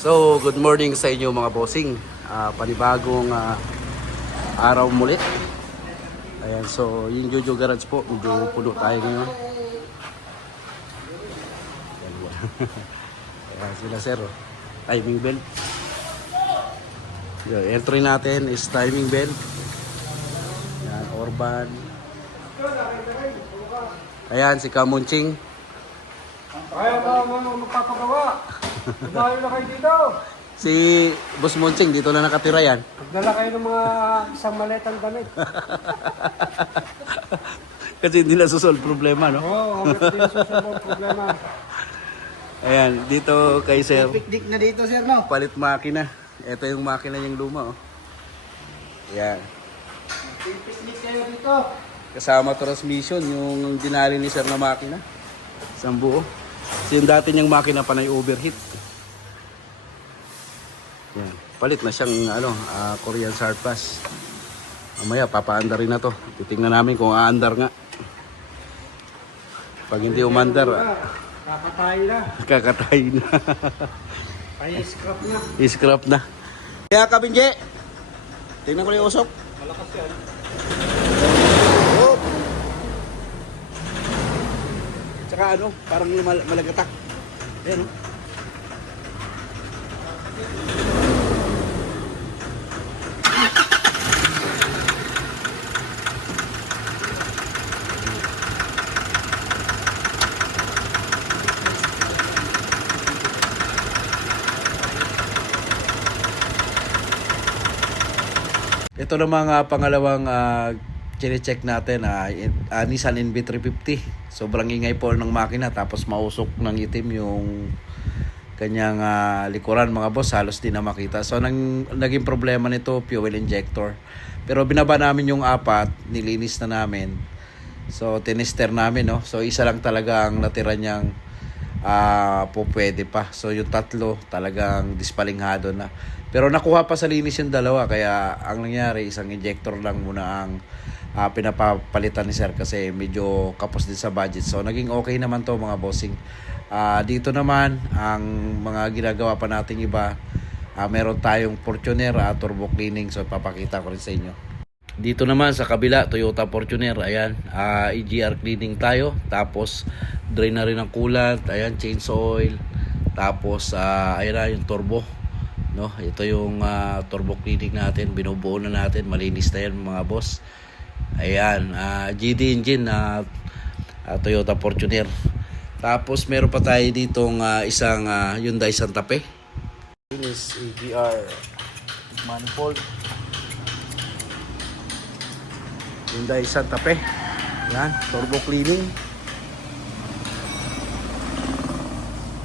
So, good morning sa inyo mga bossing. Panibagong araw muli. Ayan, so yung Jojo Garage po, medyo puno tayo ngayon. Ayan sila sir. Timing bell. Yung entry natin is timing bell. Ayan, Orban. Ayan, si Kamunching. Kaya ba magpapagawa? Tumayo na kayo dito. Si Boss Munching, dito na nakatira yan. Magdala kayo ng mga isang maletang damit. Kasi hindi na susolve problema, no? Oo, hindi na susunod ang problema. Ayan, dito kay sir. Piknik na dito, sir, no? Palit makina. Ito yung makina niyang luma, oh. Ayan. Piknik kayo dito. Kasama transmission, yung dinali ni sir na makina. Isang buo. Kasi yung dati niyang makina panay overheat. Yan. Palit na siyang Korean surplus. Mamaya papaandar rin na to. Titingnan namin kung aandar nga. Pag hindi umandar, Kakatay na. kakatay na. Ay, scrap na. I-scrap na. Kaya Kabinje, tingnan ko yung usok. Malakas yan. Oh. Tsaka parang malagatak. Ayan, oh. Ito na mga pangalawang chine-check natin, Nissan NV350. Sobrang ingay po ng makina, tapos mausok ng itim yung kanyang likuran mga boss, halos di na makita. So naging problema nito, fuel injector. Pero binaba namin yung apat, nilinis na namin. So tinester namin, no. So isa lang talaga ang natira niyang po pwede pa. So yung tatlo talagang dispalinghado na. Pero nakuha pa sa linis yung dalawa, kaya ang nangyari isang injector lang muna ang pinapapalitan ni sir kasi medyo kapos din sa budget. So naging okay naman to mga bossing. Dito naman ang mga ginagawa pa nating iba, meron tayong Fortuner turbo cleaning, so papakita ko rin sa inyo. Dito naman sa kabila, Toyota Fortuner, ayan, EGR cleaning tayo, tapos drain na rin ang coolant, ayan, change oil, tapos ayan na yung turbo, no? Ito yung turbo cleaning natin, binubuo na natin, malinis na yan mga boss. Ayan, GD engine na Toyota Fortuner. Tapos meron pa tayo ditong isang Hyundai Santa Fe. This is EGR manifold. Hyundai Santa Fe. Yan, turbo cleaning.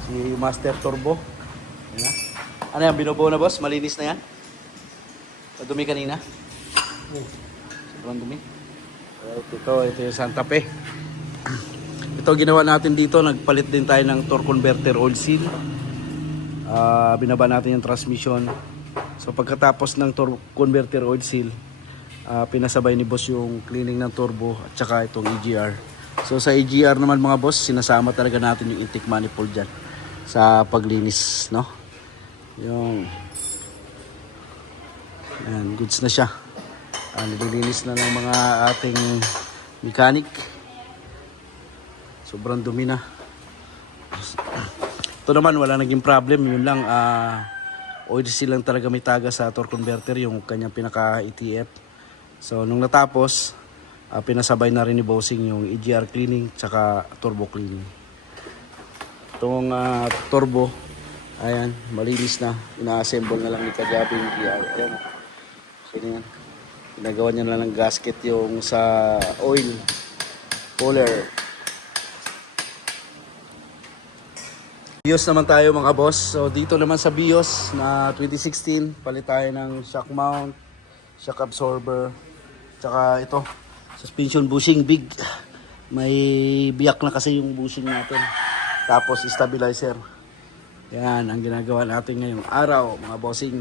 Si Master Turbo. Yan. Ano yan, binubuo na boss? Malinis na yan? Madumi kanina? Sobrang dumi. Ito yung Santa Fe. Ito ginawa natin dito, nagpalit din tayo ng torque converter oil seal. Binaba natin yung transmission. So pagkatapos ng torque converter oil seal, pinasabay ni boss yung cleaning ng turbo at saka itong EGR. So sa EGR naman mga boss, sinasama talaga natin yung intake manifold dyan sa paglinis, no? Yung ayan, goods na siya. Nililinis na ng mga ating mechanic. Sobrang dumi na. Ito naman wala naging problem, yun lang oil seal lang talaga may taga sa torque converter, yung kanyang pinaka ETF. So nung natapos, pinasabay na rin ni bossing yung EGR cleaning tsaka turbo cleaning. Itong turbo, ayan, malinis na, ina-assemble na lang ni kagabi yung EGR. Ayan, so yan, ginagawa niya na lang gasket yung sa oil cooler. BIOS naman tayo mga boss. So dito naman sa BIOS na 2016, palit tayo ng shock mount, shock absorber, tsaka ito, suspension bushing big. May biyak na kasi yung bushing natin. Tapos stabilizer. Yan ang ginagawa natin ngayong araw mga bossing.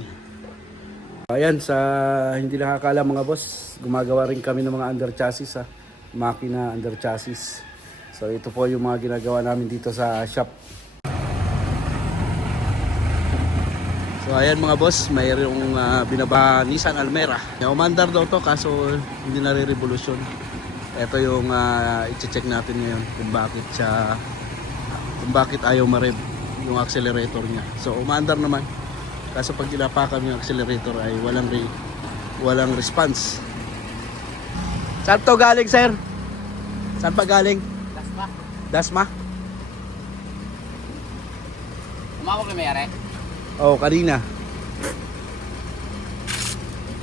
Ayan, sa hindi nakakala mga boss, gumagawa rin kami ng mga under chassis, makina under chassis. So ito po yung mga ginagawa namin dito sa shop. So ayan mga boss, mayroong binaba Nissan Almera. Umandar daw to kaso hindi nare-revolusyon. Ito yung i-check natin ngayon kung bakit ayaw ma-rev yung accelerator niya. So umandar naman. Kaso pag tinapakan yung accelerator ay walang response. Saan to galing, sir? Saan pa galing? Dasma. Dasma? Umako primere. Oh, kanina.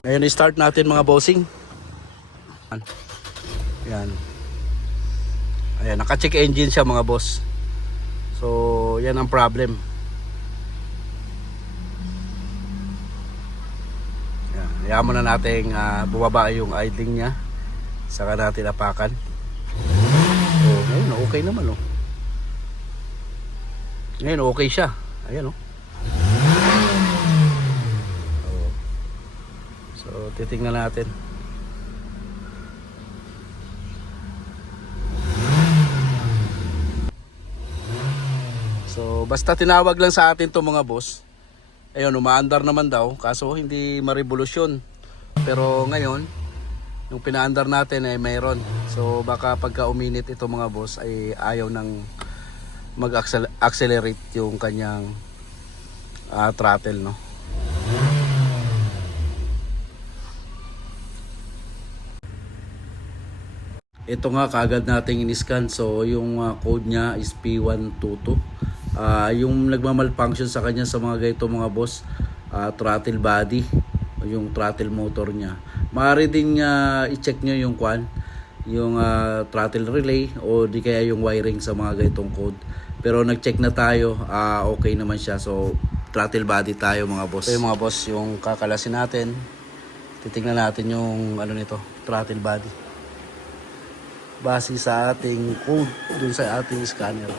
Ngayon i-start natin mga bossing. Yan. Ayan, naka-check engine siya mga boss. So, yan ang problem. Yan, hayaan muna natin bumaba yung idling niya. Saka natin apakan. So, ngayon okay naman oh. Ngayon okay siya. Ayan oh. So, titingnan natin. So, basta tinawag lang sa atin to mga boss. Ayun, umaandar naman daw. Kaso, hindi ma-revolusyon. Pero ngayon, yung pinaandar natin ay mayroon. So, baka pagka uminit ito mga boss, ay ayaw nang mag-accelerate yung kanyang throttle, no? Ito nga kaagad nating in-scan. So yung code niya is P122. Yung nagmamalfunction sa kanya sa mga ganito mga boss, throttle body o yung throttle motor niya. Maaari din i-check nyo yung yung throttle relay o di kaya yung wiring sa mga ganitong code. Pero nag-check na tayo, okay naman siya. So throttle body tayo mga boss. So yung mga boss, yung kakalasin natin, titingnan natin yung nito, throttle body. Base sa ating code dun sa ating scanner.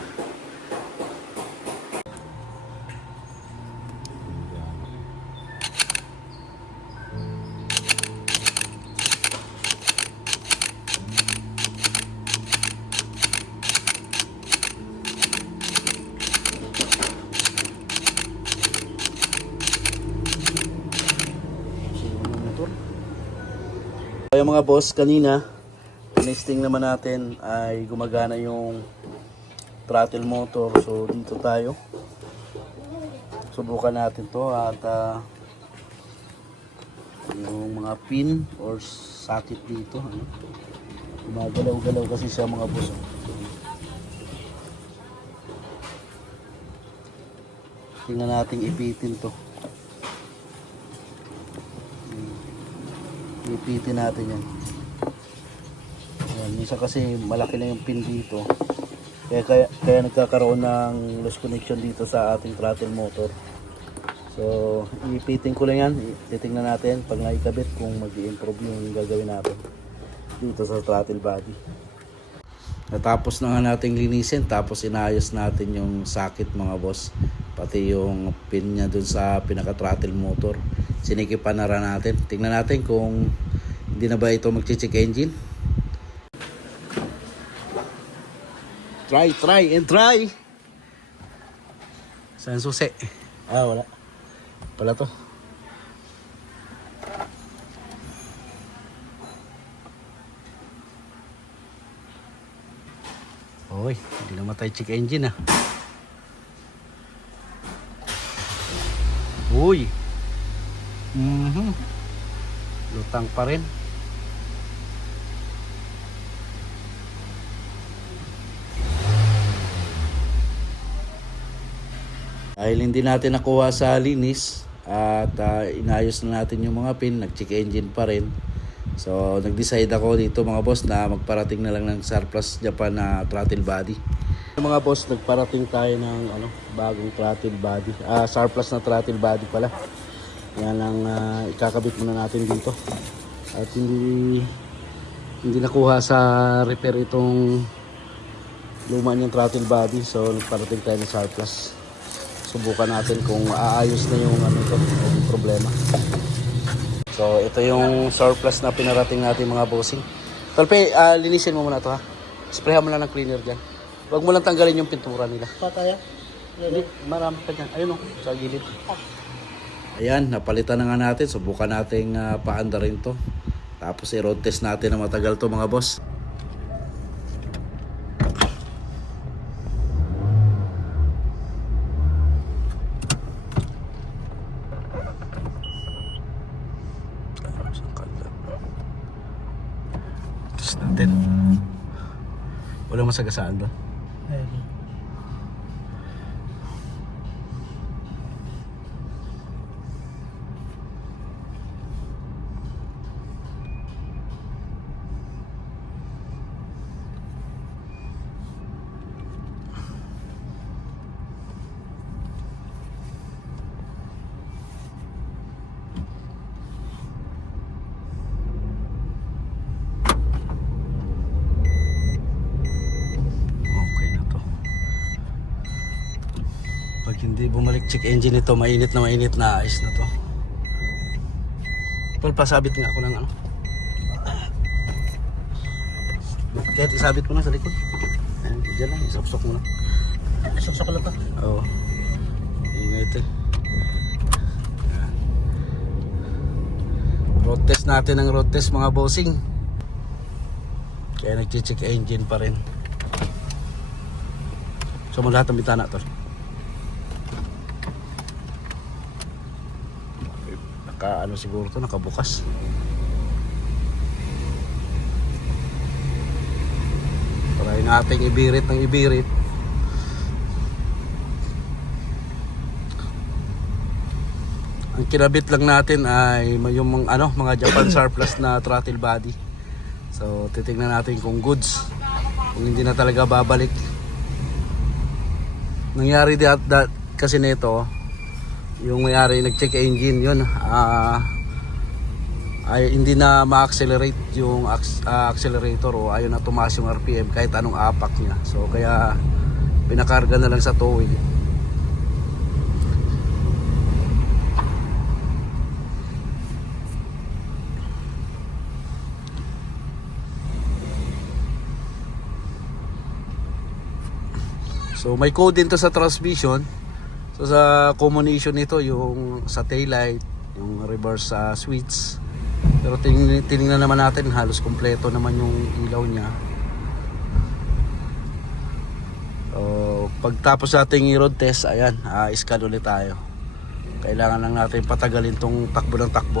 Kaya mga boss, kanina testing naman natin ay gumagana yung throttle motor. So dito tayo. Subukan natin to at yung mga pin or socket dito, gumagalaw-galaw kasi siya mga boss. Tingnan natin ipitin to. Ipitin natin yan. Minsan kasi malaki na yung pin dito. Kaya nagkakaroon ng loose connection dito sa ating throttle motor. So, ipitin ko lang yan. Titingnan natin pag naikabit kung mag-i-improve yung gagawin natin dito sa throttle body. Natapos na nga nating linisin, tapos inayos natin yung socket mga boss. Pati yung pin niya dun sa pinaka-throttle motor. Sinikipan na rin natin. Tingnan natin kung hindi na ba ito mag-check engine. Try and try. Saan susi? Wala. Pala to. Oy, hindi namatay check engine ah. Uy. Lutang pa rin. Dahil hindi natin nakuha sa linis at inayos na natin yung mga pin, nag-check engine pa rin. So nag-decide ako dito mga boss na magparating na lang ng surplus Japan na throttle body. Mga boss, nagparating tayo ng bagong throttle body. Surplus na throttle body pala. Yan ang ikakabit muna natin dito. At hindi nakuha sa repair itong luma niyang throttle body. So nagparating tayo ng surplus. Subukan natin kung aayos na yung yung problema. So ito yung surplus na pinarating natin mga bossing. Tolpe, linisin mo muna ito ha. Sprayhan mo lang ng cleaner dyan. Huwag mo lang tanggalin yung pintura nila. Pataya? Hindi, marami pa dyan. Ayun o, sa gilid. Ayan, napalitan na nga natin. Subukan nating paanda rin to. Tapos i-road test natin na matagal to mga boss. Test natin. Walang masagasaan ba? Okay na to. Pag hindi bumalik check engine ito, mainit na ayos na to. Pasabit nga ako ng ano. Kahit isabit mo na sa likod. Ayan, dyan lang, isapsok mo na. Isapsok ko lang to? Oo. Ingay ito eh. Ayan. Road test natin ang road test mga bossing. Kaya nag-check engine pa rin. So mo lahat ng bitana to. Ano siguro to, nakabukas. Try natin ibirit ng ibirit. Ang kinabit lang natin ay yung mga Japan surplus na throttle body. So titingnan natin kung goods, kung hindi na talaga babalik. Nangyari kasi nito, yung may-ari nag-check engine yun, ay hindi na ma-accelerate yung accelerator o ayaw na tumaas yung RPM kahit anong apak niya. So kaya pinakarga na lang sa towing. So may code din to sa transmission. So sa combination nito yung sa taillight, yung reverse switch. Pero tingnan naman natin, halos kompleto naman yung ilaw niya. So pagtapos nating i-road test, ayan, scan ulit tayo. Kailangan lang natin patagalin tong takbo ng takbo.